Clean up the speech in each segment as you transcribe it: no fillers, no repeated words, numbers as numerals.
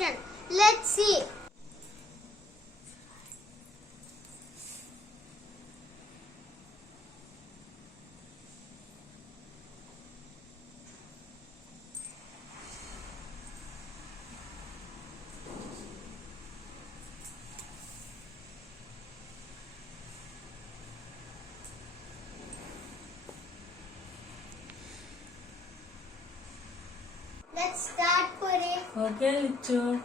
action. Let's see. Let's start, Puri. Okay, Litchu.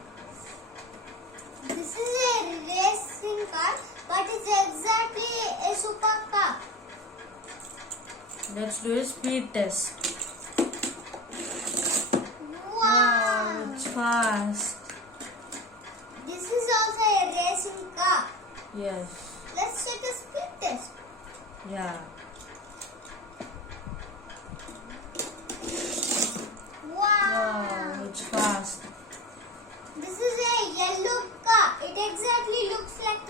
This is a racing car, but it's exactly a supercar. Let's do a speed test. Wow! It's fast. This is also a racing car. Yes. Let's check the speed test. Yeah. Wow! It's fast. This is a yellow car. It exactly looks like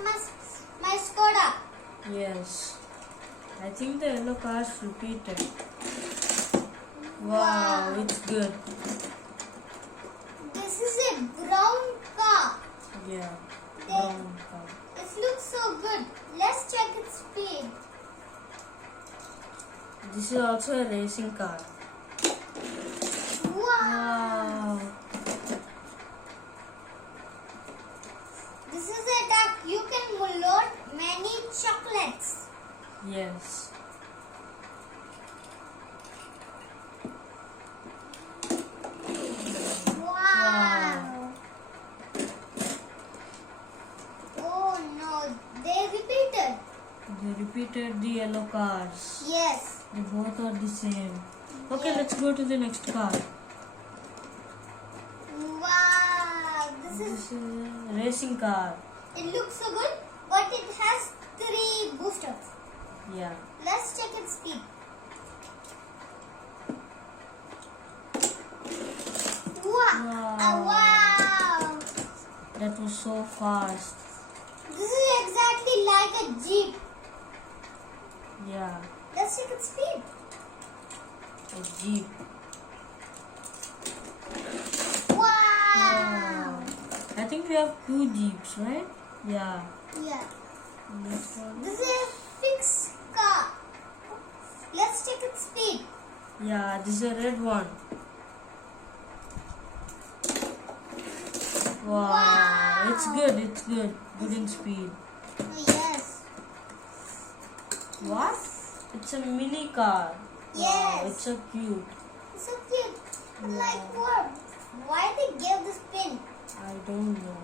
my Skoda. Yes. I think the yellow car's repeated. Wow, it's good. This is a brown car. Yeah. Brown car. It looks so good. Let's check its speed. This is also a racing car. Wow! Wow. This is a duck. You can load many chocolates. Yes. Wow! Oh no, they repeated. They repeated the yellow cars. Yes. They both are the same. Okay, Yes. let's go to the next car. Wow! This This is. is a racing car. It looks so good, but it has 3 boosters. Yeah. Let's check its speed. Wow. Wow! That was so fast. This is exactly like a jeep. Yeah. Let's check its speed. A jeep. Wow! I think we have 2 jeeps, right? Yeah. Yeah. Next one. This is a fixed car. Let's check its speed. Yeah, this is a red one. Wow. Wow. It's good. It's good. Good in speed. Yes. What? It's a mini car. Wow, Yes. it's so cute. It's so cute. Yeah. Like what? Why they give this pin? I don't know.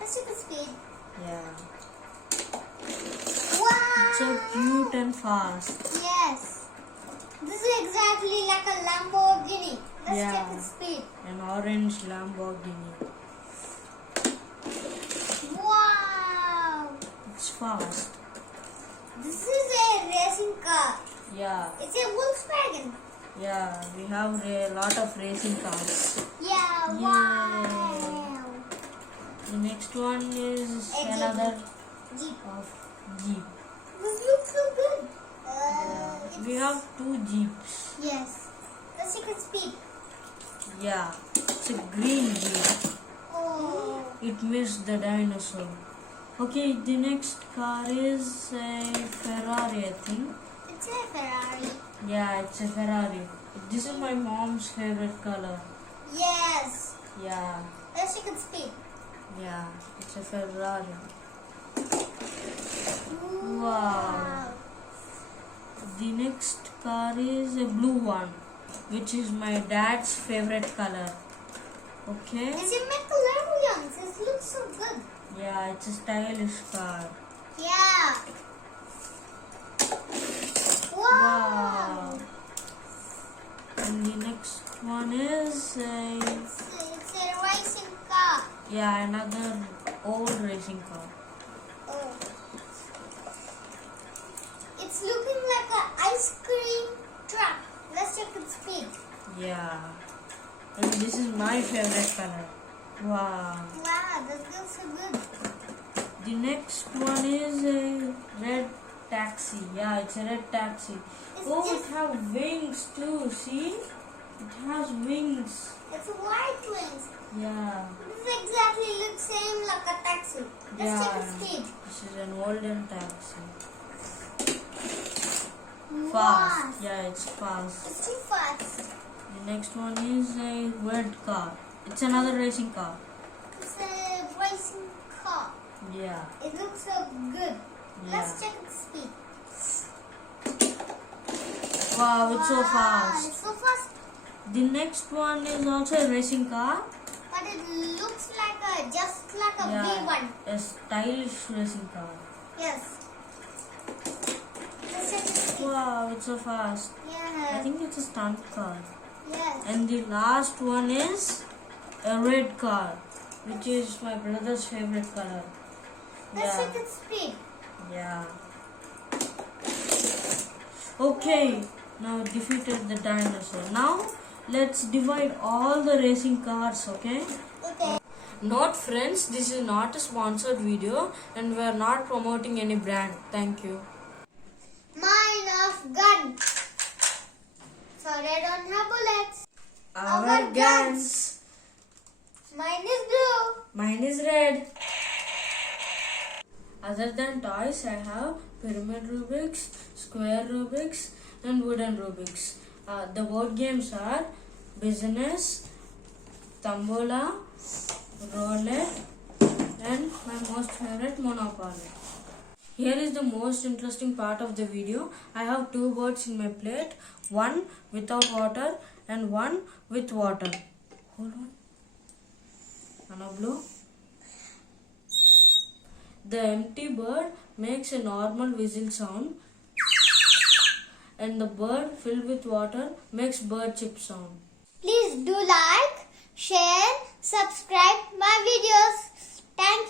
Let's check its speed. Yeah. Wow! It's so cute and fast. Yes. This is exactly like a Lamborghini. Let's Yeah. check its speed. An orange Lamborghini. Wow! It's fast. This is a racing car. Yeah. It's a Volkswagen. Yeah. We have a lot of racing cars. Yeah, Yay. wow. The next one is A jeep. another Jeep. of jeep. This looks so good. We have 2 jeeps. Yes. Let's check its speed. Yeah. It's a green jeep. Oh. It missed the dinosaur. Okay, the next car is a Ferrari, I think. It's a Ferrari. Yeah, it's a Ferrari. This is my mom's favorite color. Yes. Yeah, Let's check its speed. yeah, it's a Ferrari. Wow. Wow. The next car is a blue one, which is my dad's favorite color. Okay? It's a McLaren. It looks so good. Yeah, it's a stylish car. Yeah. Wow. Wow. And the next one is It's a racing car. yeah, another old racing car. Oh. It's looking like an ice cream truck. Let's check its speed. Yeah. And this is my favorite color. Wow. Wow, that looks so good. The next one is a red taxi. Yeah, it's a red taxi. Oh, it has wings too. See? It has wings. It's white wings. Yeah. This is like a taxi. Let's Yeah. check its speed. This is an olden taxi. Fast. Fast. Yeah, it's fast. It's too fast. The next one is a red car. It's another racing car. It's a racing car. Yeah. It looks so good. Let's Yeah. check its speed. Wow, it's so Wow, fast. It's so fast. The next one is also a racing car. But it looks like just like a Yeah, V1. a stylish racing car. Yes. Let's check its speed. Wow, it's so fast. I Yeah. think it's a stunt car. Yes. And the last one is a red car, which is my brother's favorite color. Let's Yeah. check its speed. Yeah. Okay, now defeated the dinosaur. Now let's divide all the racing cars, okay? Okay. Note friends, this is not a sponsored video and we are not promoting any brand. Thank you. Mine of gun. Sorry, I don't have bullets. Our guns. Mine is blue. Mine is red. Other than toys, I have pyramid Rubik's, square Rubik's, and wooden Rubik's. The board games are business, Tambola, roulette, and my most favorite Monopoly. Here is the most interesting part of the video. I have two birds in my plate, one without water and one with water. Hold on. Anna blow. The empty bird makes a normal whistle sound and the bird filled with water makes bird chip sound. Please do like, share, subscribe my videos. Thank